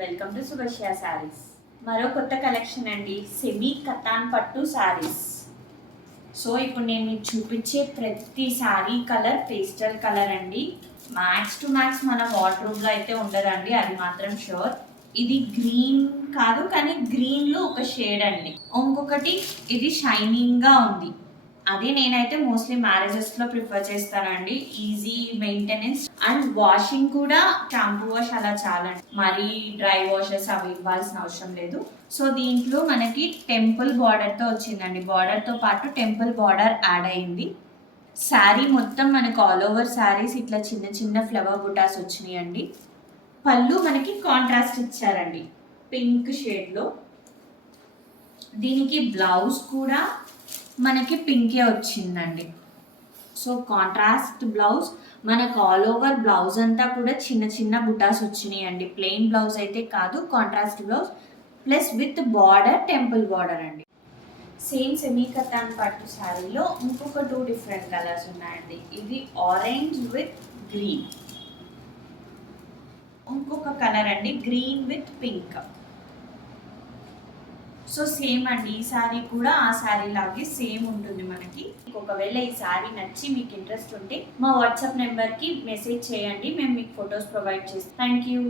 Welcome to సుభశ్య saris. మరో కొత్త collection అండి, సెమీ కతాన్ పట్టు శారీస్. సో ఇప్పుడు నేను మీకు చూపించే ప్రతి శారీ కలర్ పేస్టల్ కలర్ అండి. మ్యాక్స్ టు మ్యాక్స్ మన వార్డ్రోబ్లో అయితే ఉండదండి, అది మాత్రం షూర్. ఇది గ్రీన్ కాదు కానీ గ్రీన్లో ఒక షేడ్ అండి. ఇంకొకటి ఇది షైనింగ్గా ఉంది. అది నేనైతే మోస్ట్లీ మ్యారేజెస్లో ప్రిఫర్ చేస్తానండి. ఈజీ మెయింటెనెన్స్ అండ్ వాషింగ్ కూడా షాంపూ వాష్ అలా చాలండి, మరీ డ్రై వాషెస్ అవి ఇవ్వాల్సిన అవసరం లేదు. సో దీంట్లో మనకి టెంపుల్ బార్డర్తో వచ్చిందండి. బార్డర్తో పాటు టెంపుల్ బార్డర్ యాడ్ అయింది. శారీ మొత్తం మనకు ఆల్ ఓవర్ శారీస్ ఇట్లా చిన్న చిన్న ఫ్లవర్ బుటాస్ వచ్చినాయండి. పళ్ళు మనకి కాంట్రాస్ట్ ఇచ్చారండి పింక్ షేడ్లో. దీనికి బ్లౌజ్ కూడా మనకి పింకే వచ్చిందండి. సో కాంట్రాస్ట్ బ్లౌజ్, మనకు ఆల్ ఓవర్ బ్లౌజ్ అంతా కూడా చిన్న చిన్న బుటాస్ వచ్చినాయండి. ప్లెయిన్ బ్లౌజ్ అయితే కాదు, contrast blouse plus with border, temple border అండి. సేమ్ సెమీ కతాన్ పట్టు శారీలో ఇంకొక 2 డిఫరెంట్ కలర్స్ ఉన్నాయండి. ఇది ఆరెంజ్ విత్ గ్రీన్, ఇంకొక కలర్ అండి green with pink. So same అండి, ఈ శారీ కూడా ఆ శారీ లాగే సేమ్ ఉంటుంది మనకి. ఒకవేళ ఈ శారీ నచ్చి మీకు ఇంట్రెస్ట్ ఉంటే మా వాట్సాప్ నెంబర్కి మెసేజ్ చేయండి, మేము మీకు ఫొటోస్ ప్రొవైడ్ చేస్తాం. Thank you.